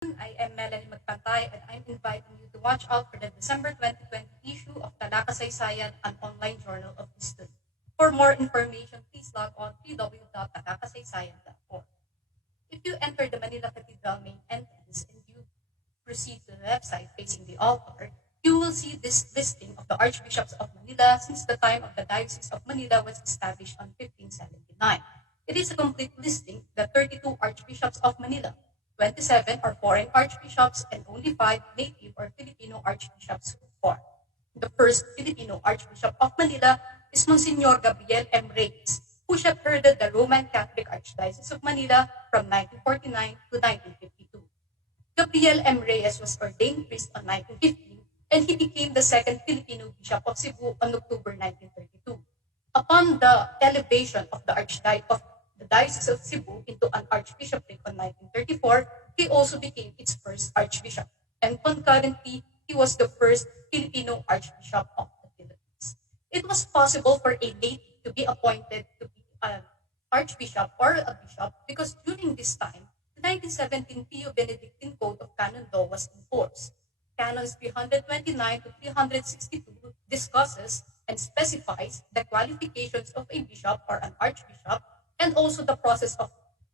I am Melanie Magpantay and I'm inviting you to watch out for the December 2020 issue of Talakasaysayan, an online journal of history. For more information, please log on www.talakasaysayan.org. If you enter the Manila Cathedral main entrance and you proceed to the left side facing the altar, you will see this listing of the Archbishops of Manila since the time of the Diocese of Manila was established on 1579. It is a complete listing, the 32 Archbishops of Manila. 27 are foreign archbishops and only 5 native or Filipino archbishops were formed. The first Filipino Archbishop of Manila is Monsignor Gabriel M. Reyes, who shepherded the Roman Catholic Archdiocese of Manila from 1949 to 1952. Gabriel M. Reyes was ordained priest on 1915 and he became the second Filipino Bishop of Cebu on October 1932. Upon the elevation of the Diocese of Cebu into an archbishopric on 1934, he also became its first archbishop, and concurrently, he was the first Filipino archbishop of the Philippines. It was possible for a native to be appointed to be an archbishop or a bishop because during this time, the 1917 Pio Benedictine Code of Canon Law was in force. Canons 329 to 362 discusses and specifies the qualifications of a bishop or an archbishop and also the process of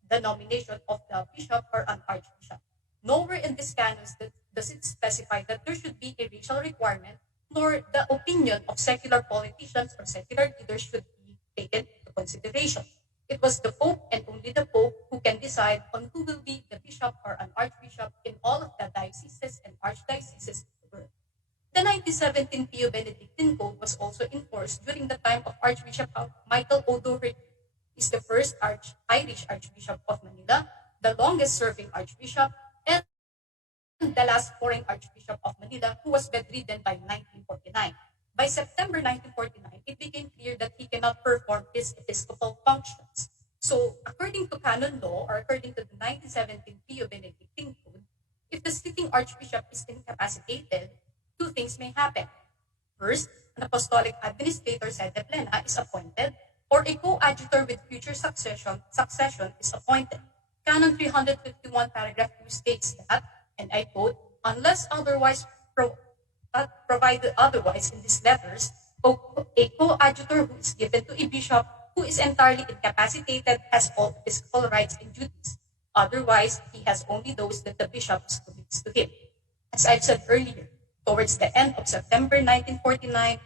the nomination of the bishop or an archbishop. Nowhere in these canons does it specify that there should be a racial requirement, nor the opinion of secular politicians or secular leaders should be taken into consideration. It was the Pope and only the Pope who can decide on who will be the bishop or an archbishop in all of the dioceses and archdioceses of the world. The 1917 Pio Benedictine Code was also enforced during the time of Archbishop Michael O'Doherty. Is the first Irish Archbishop of Manila, the longest-serving Archbishop, and the last foreign Archbishop of Manila who was bedridden by 1949. By September 1949, it became clear that he cannot perform his episcopal functions. So, according to canon law, or according to the 1917 Pio Benedictine Code, if the sitting Archbishop is incapacitated, two things may happen. First, an apostolic administrator sede plena is appointed, or a coadjutor with future succession is appointed. Canon 351 paragraph 2 states that, and I quote, unless otherwise provided otherwise in these letters, a coadjutor who is given to a bishop who is entirely incapacitated has all episcopal rights and duties. Otherwise, he has only those that the bishop commits to him. As I've said earlier, towards the end of September 1949,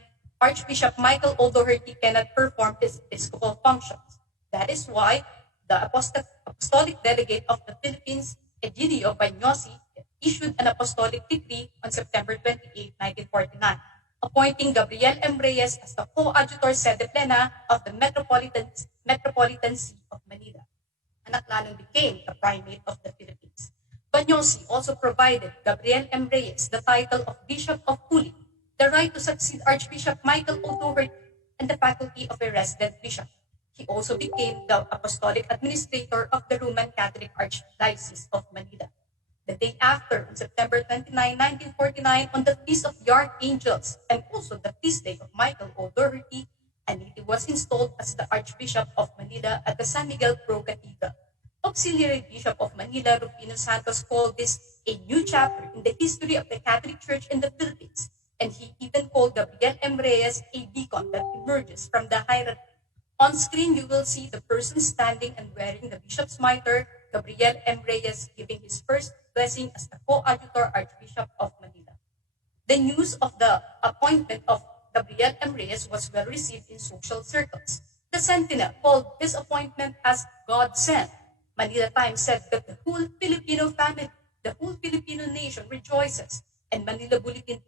Archbishop Michael O'Doherty cannot perform his episcopal functions. That is why the Apostolic Delegate of the Philippines, Egidio Banyosi, issued an apostolic decree on September 28, 1949, appointing Gabriel M. Reyes as the coadjutor sede plena of the Metropolitan See of Manila. Anak lalong became the primate of the Philippines. Banyosi also provided Gabriel M. Reyes the title of Bishop of Huli, the right to succeed Archbishop Michael O'Doherty, and the faculty of a resident bishop. He also became the apostolic administrator of the Roman Catholic Archdiocese of Manila. The day after, on September 29, 1949, on the Feast of the Archangels and also the feast day of Michael O'Doherty, a native was installed as the Archbishop of Manila at the San Miguel Pro Cathedral. Auxiliary Bishop of Manila, Rufino Santos, called this a new chapter in the history of the Catholic Church in the Philippines, and he even called Gabriel M. Reyes a beacon that emerges from the hierarchy. On screen, you will see the person standing and wearing the bishop's mitre, Gabriel M. Reyes, giving his first blessing as the coadjutor Archbishop of Manila. The news of the appointment of Gabriel M. Reyes was well received in social circles. The Sentinel called his appointment as God sent. Manila Times said that the whole Filipino family, the whole Filipino nation rejoices, and Manila Bulletin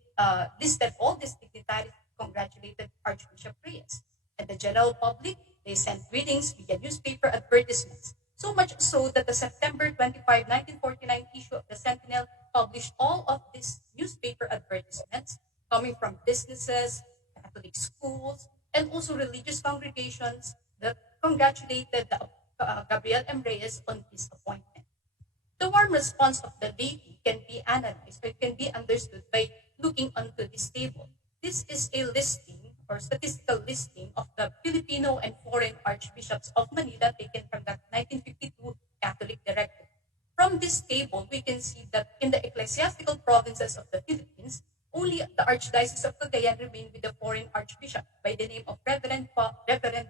listed all these dignitaries congratulated Archbishop Reyes. And the general public, they sent greetings via newspaper advertisements. So much so that the September 25, 1949 issue of the Sentinel published all of these newspaper advertisements coming from businesses, Catholic schools, and also religious congregations that congratulated Gabriel M. Reyes on his appointment. The warm response of the laity can be analyzed or can be understood by looking onto this table. This is a listing or statistical listing of the Filipino and foreign archbishops of Manila taken from the 1952 Catholic Directive. From from this table, we can see that in the ecclesiastical provinces of the Philippines, only the Archdiocese of Cagayan remained with the foreign archbishop by the name of Reverend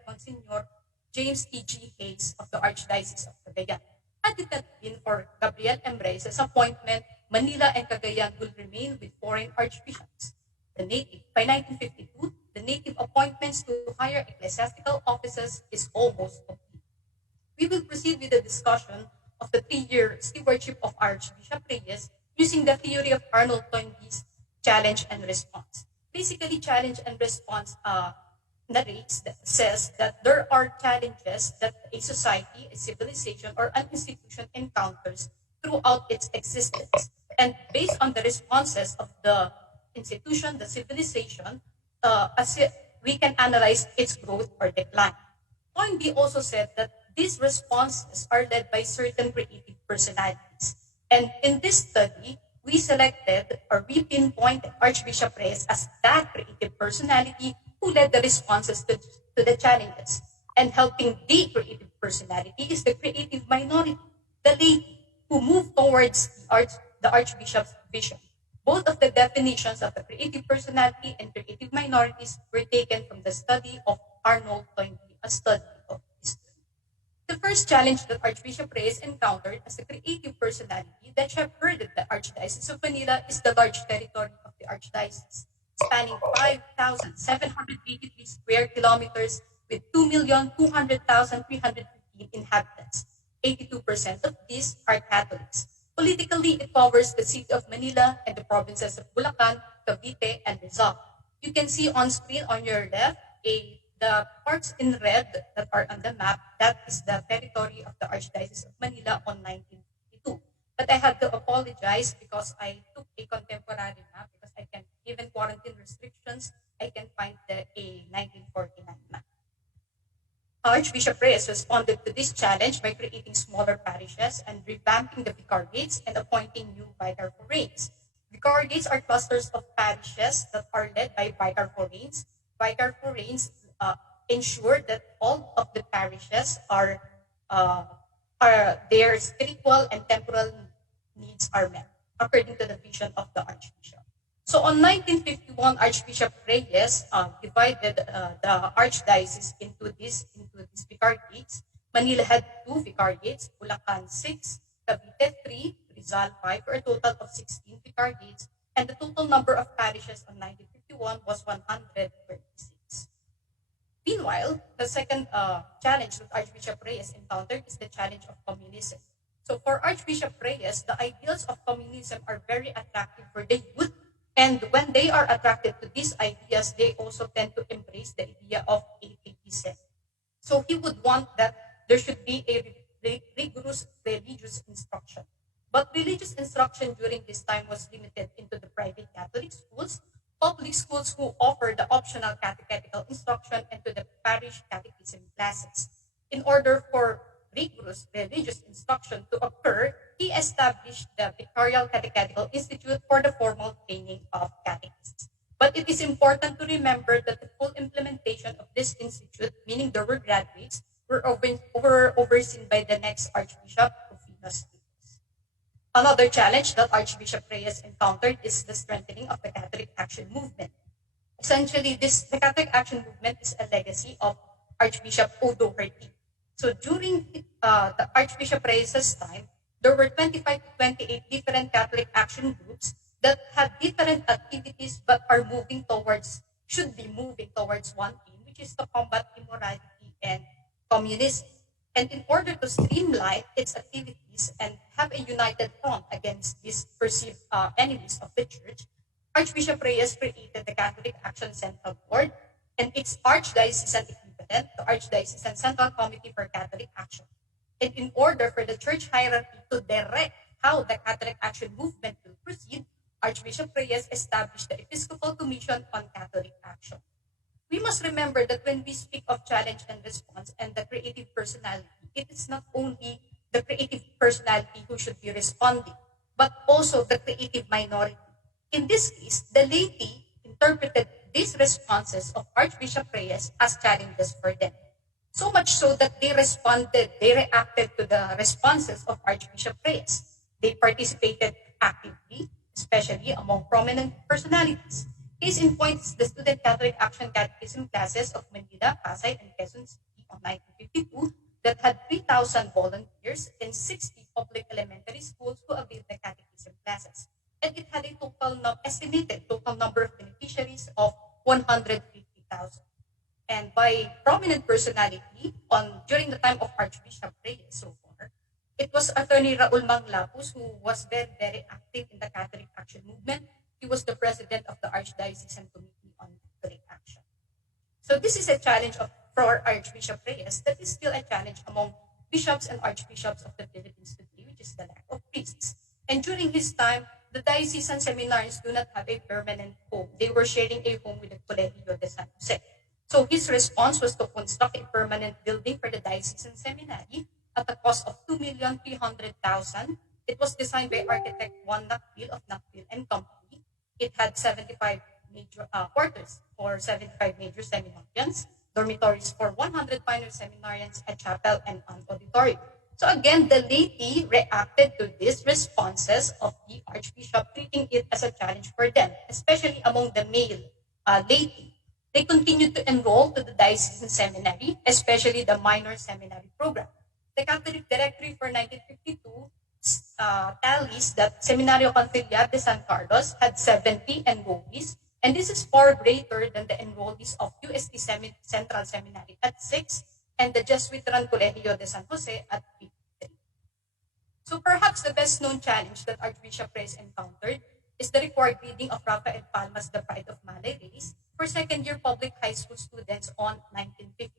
Monsignor James T.G. Hayes of the Archdiocese of Cagayan. Had it not been for Gabriel M. Reyes' appointment, Manila and Cagayan will remain with foreign archbishops. By 1952, the native appointments to higher ecclesiastical offices is almost complete. We will proceed with the discussion of the 3-year stewardship of Archbishop Reyes using the theory of Arnold Toynbee's challenge and response. Basically, challenge and response narrates that says that there are challenges that a society, a civilization, or an institution encounters throughout its existence. And based on the responses of the institution, the civilization, we can analyze its growth or decline. Toynbee also said that these responses are led by certain creative personalities. And in this study, we selected or we pinpointed Archbishop Reyes as that creative personality who led the responses to the challenges. And helping the creative personality is the creative minority, the laity, who moved towards the Archbishop's vision. Both of the definitions of the creative personality and creative minorities were taken from the study of Arnold Toynbee, a study of history. The first challenge that Archbishop Reyes encountered as a creative personality that shepherded the Archdiocese of Manila is the large territory of the Archdiocese, spanning 5,783 square kilometers with 2,200,315 inhabitants. 82% of these are Catholics. Politically, it covers the city of Manila and the provinces of Bulacan, Cavite, and Rizal. You can see on screen on your left the parts in red that are on the map. That is the territory of the Archdiocese of Manila on 1952. But I had to apologize because I took a contemporary map because I can, given quarantine restrictions, I can find a 1949 map. Archbishop Reyes responded to this challenge by creating smaller parishes and revamping the vicariates and appointing new vicar forains. Vicariates are clusters of parishes that are led by vicar forains. Vicar forains ensure that all of the parishes are their spiritual and temporal needs are met according to the vision of the Archbishop. So on 1951, Archbishop Reyes divided the archdiocese into these vicariates. Manila had 2 vicariates, Bulacan 6, Cavite 3, Rizal 5, for a total of 16 vicariates, and the total number of parishes on 1951 was 136. Meanwhile, the second challenge that Archbishop Reyes encountered is the challenge of communism. So for Archbishop Reyes, the ideals of communism are very attractive for the youth. And when they are attracted to these ideas, they also tend to embrace the idea of atheism. So he would want that there should be a rigorous religious instruction. But religious instruction during this time was limited into the private Catholic schools, public schools who offer the optional catechetical instruction, and to the parish catechism classes. In order for rigorous religious instruction to occur, he established the Vicarial Catechetical Institute for the formal training of catechists. But it is important to remember that the full implementation of this institute, meaning there were graduates, were overseen by the next Archbishop, Rufino. Another challenge that Archbishop Reyes encountered is the strengthening of the Catholic Action Movement. Essentially, the Catholic Action Movement is a legacy of Archbishop Odo Herty. So during the Archbishop Reyes' time, there were 25 to 28 different Catholic action groups that had different activities but should be moving towards one aim, which is to combat immorality and communism. And in order to streamline its activities and have a united front against these perceived enemies of the Church, Archbishop Reyes created the Catholic Action Central Board and its archdiocesan equivalent, the Archdiocesan Central Committee for Catholic Action. And in order for the church hierarchy to direct how the Catholic Action Movement will proceed, Archbishop Reyes established the Episcopal Commission on Catholic Action. We must remember that when we speak of challenge and response and the creative personality, it is not only the creative personality who should be responding, but also the creative minority. In this case, the laity interpreted these responses of Archbishop Reyes as challenges for them. So much so that they reacted to the responses of Archbishop Reyes. They participated actively, especially among prominent personalities. Case in point is the Student Catholic Action Catechism classes of Manila, Pasay, and Quezon City on 1952 that had 3,000 volunteers in 60 public elementary schools who availed the catechism classes. And it had a estimated total number of beneficiaries of 150,000. And by prominent personality during the time of Archbishop Reyes so far, it was Attorney Raul Manglapus who was very, very active in the Catholic Action Movement. He was the president of the Archdiocesan Committee on Catholic Action. So this is a challenge for Archbishop Reyes that is still a challenge among bishops and archbishops of the Philippines today, which is the lack of priests. And during his time, the diocesan seminaries do not have a permanent home. They were sharing a home with the Colegio de San Jose. So his response was to construct a permanent building for the diocesan seminary at a cost of 2,300,000. It was designed by architect Juan Nakpil of Nakpil and Company. It had 75 major quarters for 75 major seminarians, dormitories for 100 minor seminarians, a chapel, and an auditorium. So again, the laity reacted to these responses of the Archbishop, treating it as a challenge for them, especially among the male laity. They continued to enroll to the diocesan seminary, especially the minor seminary program. The Catholic Directory for 1952 tallies that Seminario Conciliar de San Carlos had 70 enrollees, and this is far greater than the enrollees of UST Central Seminary at 6 and the Jesuit-run Colegio de San Jose at 53. So perhaps the best-known challenge that Archbishop Reyes encountered is the required reading of Rafael Palma's The Pride of Malay Race for second-year public high school students on 1950.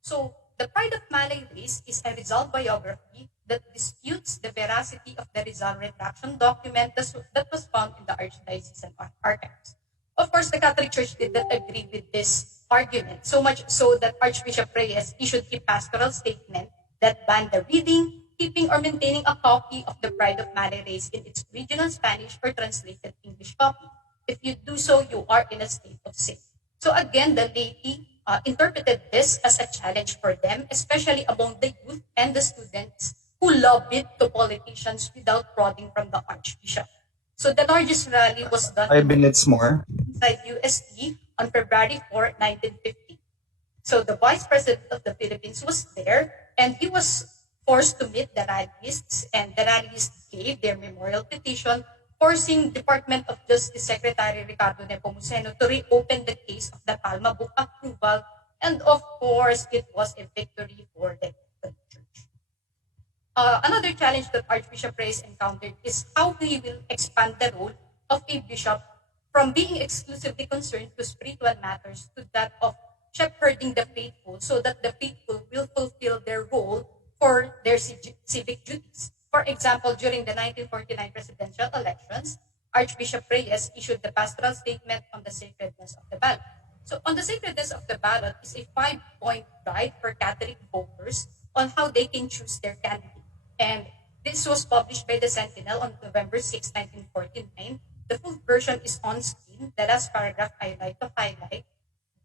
So The Pride of Malay Race is a Rizal biography that disputes the veracity of the Rizal retraction document that was found in the Archdiocesan archives. Of course, the Catholic Church did not agree with this argument, so much so that Archbishop Reyes issued a pastoral statement that banned the reading, keeping, or maintaining a copy of The Pride of Malay Race in its original Spanish or translated English copy. If you do so, you are in a state of sin. So again, the laity interpreted this as a challenge for them, especially among the youth and the students who lobbied to politicians without prodding from the Archbishop. So the largest rally was done 5 minutes more. inside UST on February 4, 1950. So the Vice President of the Philippines was there, and he was forced to meet the rallists, and the rallists gave their memorial petition forcing Department of Justice Secretary Ricardo Nepomuceno to reopen the case of the Palma book approval, and of course, it was a victory for the Catholic Church. Another challenge that Archbishop Reyes encountered is how he will expand the role of a bishop from being exclusively concerned to spiritual matters to that of shepherding the faithful so that the faithful will fulfill their role for their civic duties. For example, during the 1949 presidential elections, Archbishop Reyes issued the pastoral statement on the sacredness of the ballot. So on the sacredness of the ballot is a 5-point guide for Catholic voters on how they can choose their candidate. And this was published by the Sentinel on November 6, 1949. The full version is on screen. The last paragraph I like to highlight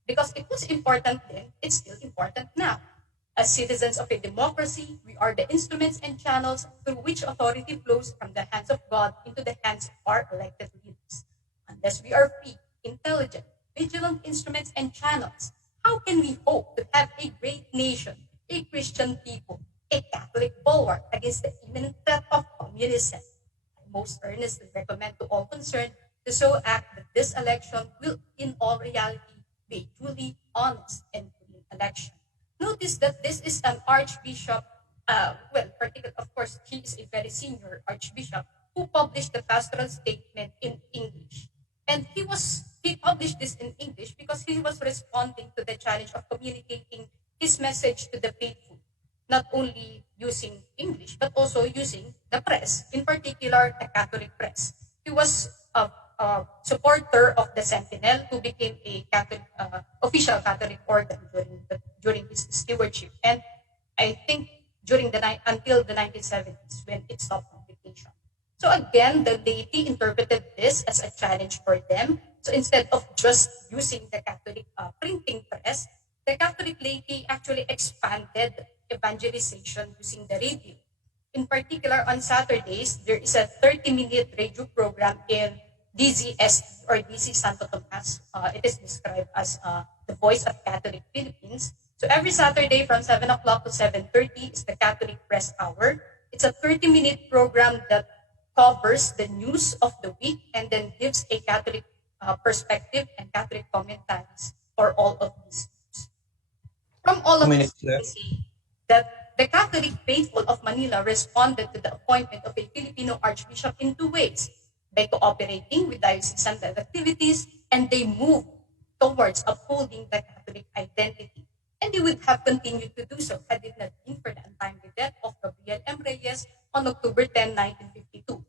because it was important then, it's still important now. As citizens of a democracy, we are the instruments and channels through which authority flows from the hands of God into the hands of our elected leaders. Unless we are free, intelligent, vigilant instruments and channels, how can we hope to have a great nation, a Christian people, a Catholic bulwark against the imminent threat of communism? I most earnestly recommend to all concerned to so act that this election will in all reality be a truly honest and clean election. Notice that this is an archbishop, of course, he is a very senior archbishop who published the pastoral statement in English. And he published this in English because he was responding to the challenge of communicating his message to the faithful, not only using English, but also using the press, in particular, the Catholic press. He was a supporter of the Sentinel, who became a Catholic, official Catholic organ during his stewardship, and I think until the 1970s when it stopped publication. So again, the laity interpreted this as a challenge for them. So instead of just using the Catholic printing press, the Catholic laity actually expanded evangelization using the radio. In particular, on Saturdays, there is a 30-minute radio program in DZS or DC Santo Tomas. It is described as the voice of Catholic Philippines. So every Saturday from 7 o'clock to 7:30 is the Catholic Press Hour. It's a 30-minute program that covers the news of the week and then gives a Catholic perspective and Catholic commentaries for all of these news. From all Two of this, minutes we left. see that the Catholic faithful of Manila responded to the appointment of a Filipino archbishop in two ways: by cooperating with diocesan activities, and they moved towards upholding the Catholic identity. And they would have continued to do so had it not been for the untimely death of Gabriel M. Reyes on October 10, 1952.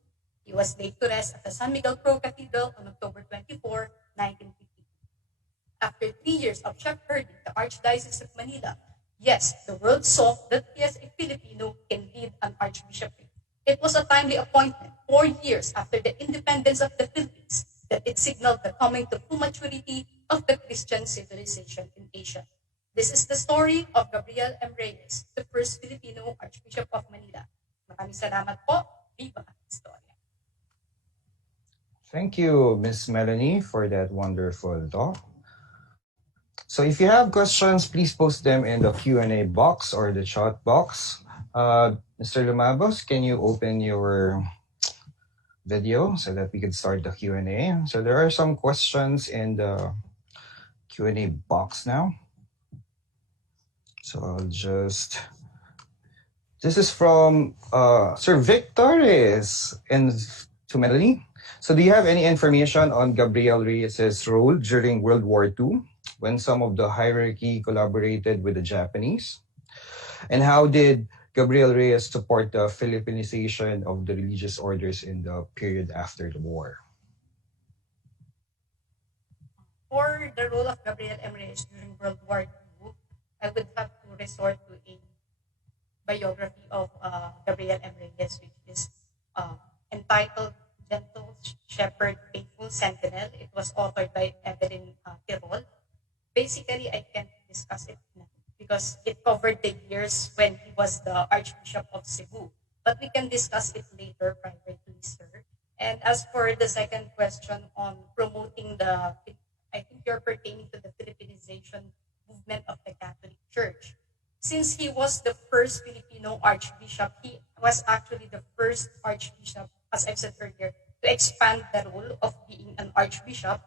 He was laid to rest at the San Miguel Pro Cathedral on October 24, 1952. After 3 years of shepherding the Archdiocese of Manila, yes, the world saw that yes, a Filipino can lead an archbishopric. It was a timely appointment, 4 years after the independence of the Philippines, that it signaled the coming to full maturity of the Christian civilization in Asia. This is the story of Gabriel M. Reyes, the first Filipino Archbishop of Manila. Maraming salamat po. Viva Historia. Thank you, Miss Melanie, for that wonderful talk. So if you have questions, please post them in the Q&A box or the chat box. Mr. Lumabos, can you open your video so that we can start the Q&A? So there are some questions in the Q&A box now. So I'll just... This is from Sir Victoris and to Melanie. So do you have any information on Gabriel Reyes' role during World War II when some of the hierarchy collaborated with the Japanese? And how did Gabriel Reyes support the Philippinization of the religious orders in the period after the war? For the role of Gabriel M. Reyes during World War II, I would have to resort to a biography of Gabriel M. Reyes, which is uh, entitled Gentle Shepherd, Faithful Sentinel. It was authored by Evelyn Tirol. Basically, I can't discuss it now because it covered the years when he was the Archbishop of Cebu. But we can discuss it later privately, sir. And as for the second question on promoting I think you're pertaining to the Philippinization movement of the Catholic Church. Since he was the first Filipino archbishop, he was actually the first archbishop, as I've said earlier, to expand the role of being an archbishop.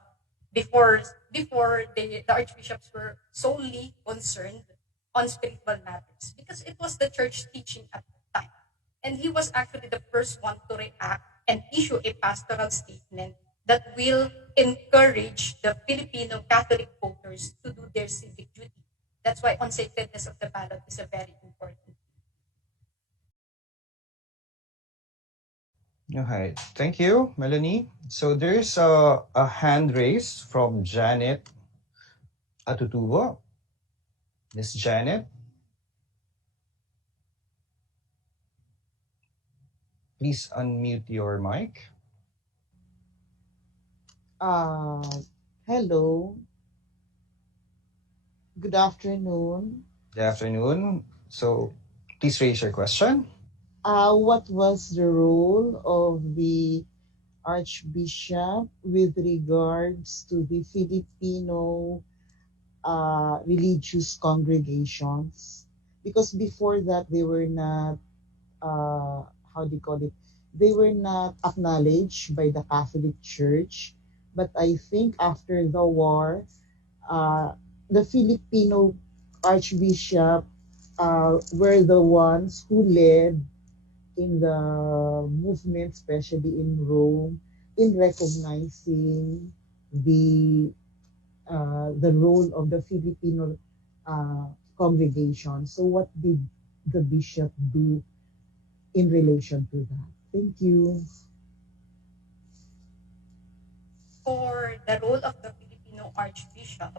Before the archbishops were solely concerned on spiritual matters because it was the church teaching at the time. And he was actually the first one to react and issue a pastoral statement that will encourage the Filipino Catholic voters to do their civic duty. That's why unsacredness of the ballot is a very important. Okay, thank you, Melanie. So there's a hand raised from Janet Atutubo. Miss Janet, please unmute your mic. Uh, Hello, good afternoon. Good afternoon. So please raise your question. What was the role of the Archbishop with regards to the Filipino religious congregations? Because before that, they were not, how do you call it? They were not acknowledged by the Catholic Church. But I think after the war, uh, the Filipino Archbishop were the ones who led in the movement, especially in Rome, in recognizing the role of the Filipino congregation. So, what did the bishop do in relation to that? Thank you. For the role of the Filipino Archbishop,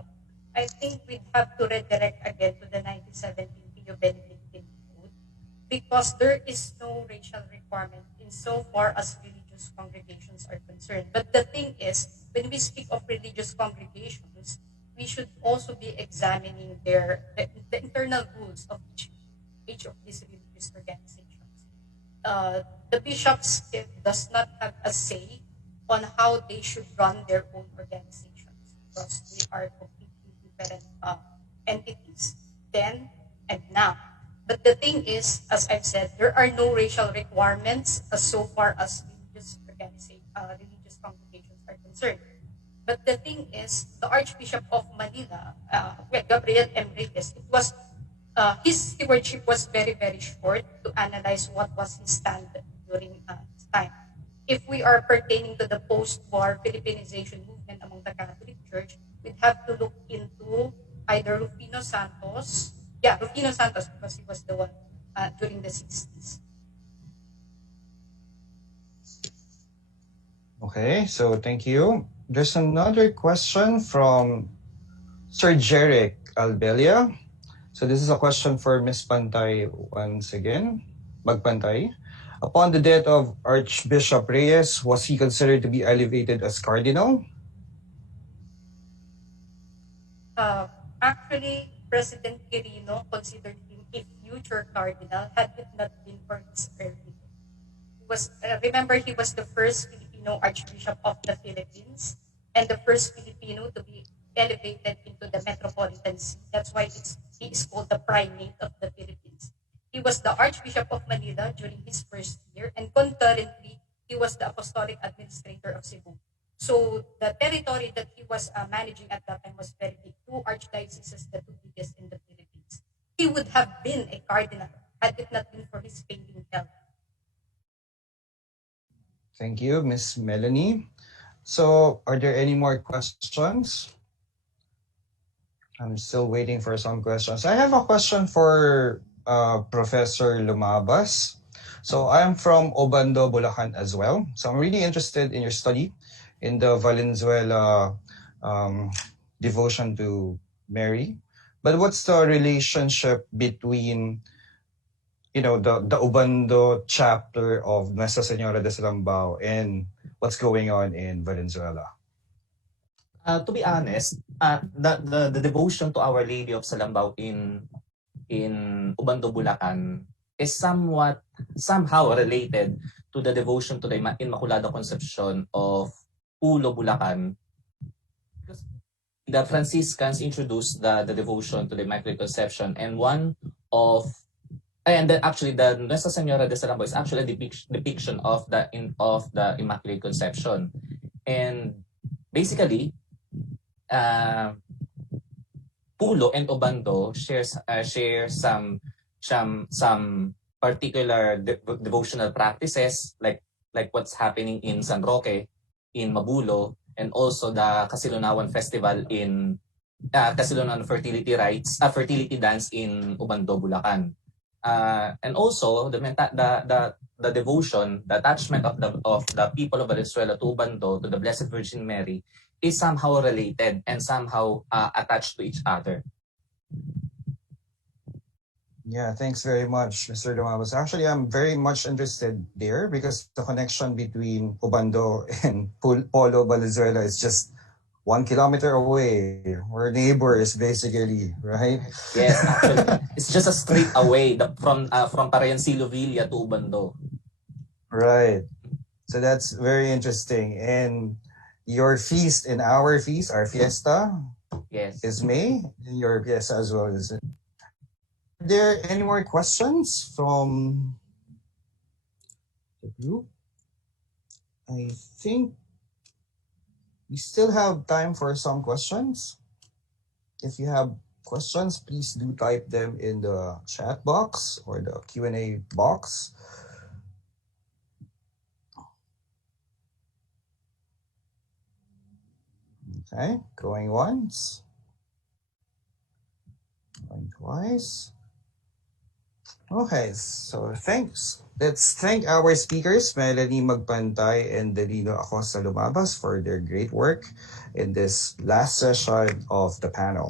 I think we'd have to redirect again to the 1917 Pio Benedictine Code because there is no racial requirement in so far as religious congregations are concerned. But the thing is, when we speak of religious congregations, we should also be examining the internal rules of each of these religious organizations. the bishops does not have a say on how they should run their own organizations because they are completely different entities then and now. But the thing is, as I've said, there are no racial requirements as so far as religious congregations are concerned. But the thing is, the Archbishop of Manila, Gabriel M. Reyes, his stewardship was very, very short to analyze what was his stand during his time. If we are pertaining to the post-war Philippinization movement among the Catholic Church, we'd have to look into either Rufino Santos, because he was the one during the 60s. Okay, so thank you. There's another question from Sir Jeric Albelia. So this is a question for Ms. Pantay once again. Magpantay. Upon the death of Archbishop Reyes, was he considered to be elevated as cardinal? Actually, President Quirino considered him a future cardinal had it not been for his early death. Remember, he was the first Filipino Archbishop of the Philippines and the first Filipino to be elevated into the Metropolitan See. That's why he is called the Primate of the Philippines. He was the Archbishop of Manila during his first year, and concurrently, he was the Apostolic Administrator of Cebu. So the territory that he was managing at that time was very big. Two archdioceses, the two biggest in the Philippines. He would have been a cardinal had it not been for his failing health. Thank you, Ms. Melanie. So are there any more questions? I'm still waiting for some questions. I have a question for Professor Lumabas. So I'm from Obando, Bulacan as well. So I'm really interested in your study in the Valenzuela devotion to Mary. But what's the relationship between the Obando chapter of Nuestra Señora de Salambao and what's going on in Valenzuela? To be honest, the devotion to Our Lady of Salambao in Ubando, Bulacan is somehow related to the devotion to the Immaculada Concepcion of Pulo, Bulacan. The Franciscans introduced the devotion to the Immaculate Conception, and actually the Nuestra Señora de Salambao is actually a depiction of the Immaculate Conception. And basically, Pulo and Obando share some particular devotional practices like what's happening in San Roque, in Mabulo, and also the Kasilunawan Festival in Kasilunawan fertility dance in Obando, Bulacan. And also the devotion, the attachment of the people of Valenzuela to Ubando, to the Blessed Virgin Mary, is somehow related and somehow attached to each other. Yeah, thanks very much, Mr. Lumabas. Actually, I'm very much interested there because the connection between Obando and Polo Valenzuela is just 1 kilometer away. We're neighbors, basically, right? Yes, actually, it's just a street away from Parayancillo Villa to Ubando. Right. So that's very interesting. And your feast and our feast, our fiesta, yes, is May. And your fiesta as well is. Are there any more questions from the group? I think we still have time for some questions. If you have questions, please do type them in the chat box or the Q&A box. Okay, going once. Going twice. Okay, so thanks. Let's thank our speakers, Melanie Magpantay and Delino Acosta Lumabas, for their great work in this last session of the panel.